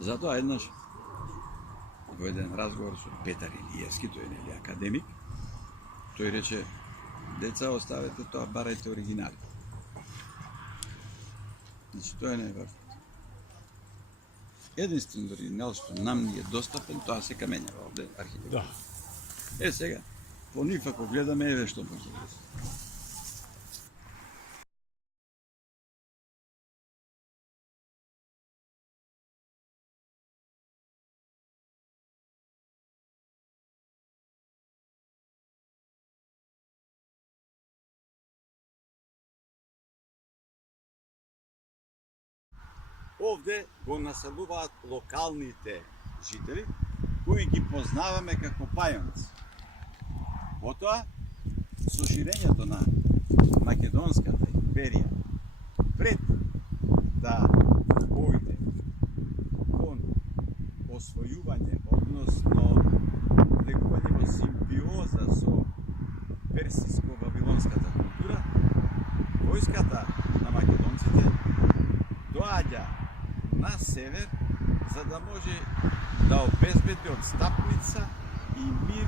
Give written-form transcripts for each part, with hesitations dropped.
Затоа еднаш во еден разговор со Петар Илиевски, тој е нели академик, тој рече: деца, оставете тоа, барајте оригинали. Значи, тоа е најважното. Единствен оригинал што нам ни е достапен, тоа се камењава овде архитектура. Да. Сега, по нив ако гледаме, еве што може да се. Овде го населуваат локалните жители, кои ги познаваме како пајонци. Потоа, со ширењето на Македонската империја, пред да појде кон освојување, односно влегување во симбиоза со персиско-вавилонската култура, војската на македонците доаѓа на север за да може да обезбеди отстапница и мир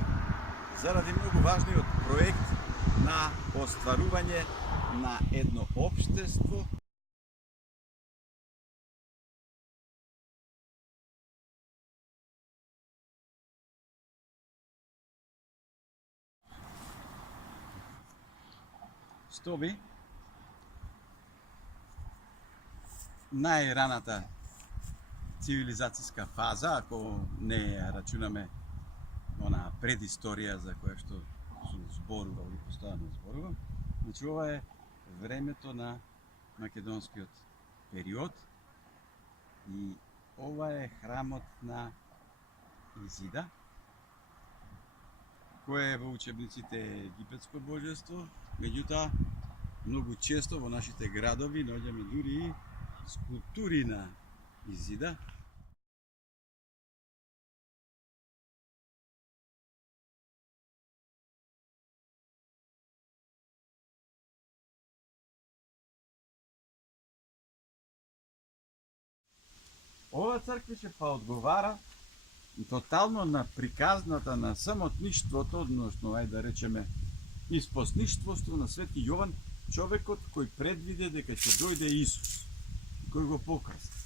заради многу важниот проект на остварување на едно општество стоби најраната цивилизацијска фаза, ако не ја рачунаме она предисторија за која што се зборува или постојано зборува. Значи, ова е времето на македонскиот период и ова е храмот на Изида, кој е во учебниците египетско божество, меѓутоа многу често во нашите градови наоѓаме дури и скулптури на Изида. Ова црквище па одговара тотално на приказната на самотништвото, односно, ајде да речеме, испосништвото на Свети Јован, човекот кој предвиде дека ќе дојде Исус, кој го покрсти.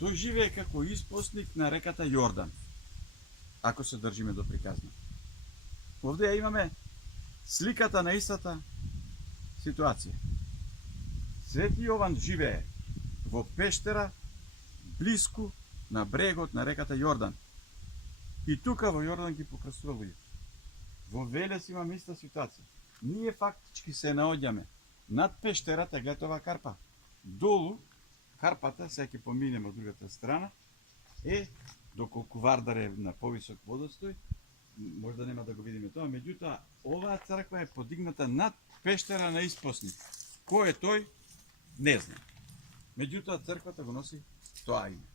Тој живее како испосник на реката Јордан, ако се држиме до приказна. Овде ја имаме сликата на истата ситуација. Свети Јован живее во пештера блиску на брегот на реката Јордан. И тука во Јордан ги покрстува луѓе. Во Велес имаме иста ситуација. Ние фактички се наоѓаме над пештерата, гледате ова карпа. Долу, карпата, сега ќе поминеме од другата страна, е, доколку Вардар е на повисок водостој, може да нема да го видиме тоа, меѓутоа, оваа црква е подигната над пештера на испосник. Кој е тој? Не знам. Меѓутоа, црквата го носи тоа име.